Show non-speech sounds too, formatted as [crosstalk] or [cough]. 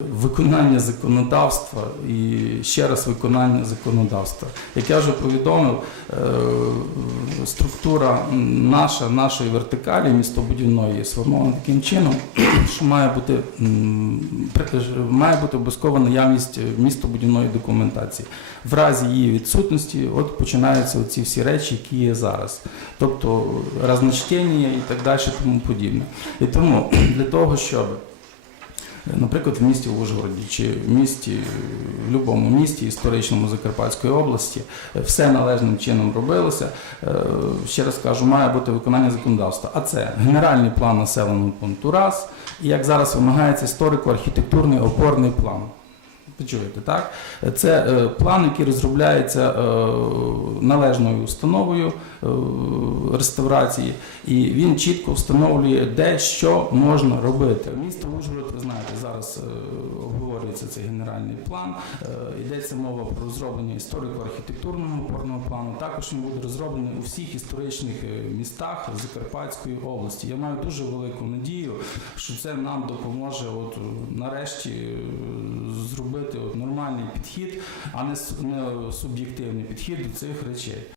Виконання законодавства і ще раз виконання законодавства. Як я вже повідомив, е, структура наша, нашої вертикалі містобудівної сформована таким чином, що має бути, має бути обов'язкова наявність містобудівної документації. В разі її відсутності от починаються ці всі речі, які є зараз. Тобто разночтення і так далі, тому подібне. І тому [clears throat] для того, щоб Наприклад, в місті Ужгороді чи в місті, в будь-якому місті історичному Закарпатської області е, все належним чином робилося. Е, Ще раз кажу, має бути виконання законодавства. А це генеральний план населеного пункту раз, і як зараз вимагається історико-архітектурний опорний план. Ви чуєте, так? Це е, план, який розробляється е, належною установою е, реставрації, і він чітко встановлює, де що можна робити. Місто Ужгород, ви знаєте, зараз е, обговорюється цей генеральний план. Е, Йдеться мова про розроблення історико-архітектурного опорного плану. Також він буде розроблений у всіх історичних е, містах Закарпатської області. Я маю дуже велику надію, що це нам допоможе от, нарешті е, зробити от, нормальний підхід, а не суб'єктивний підхід до цих речей.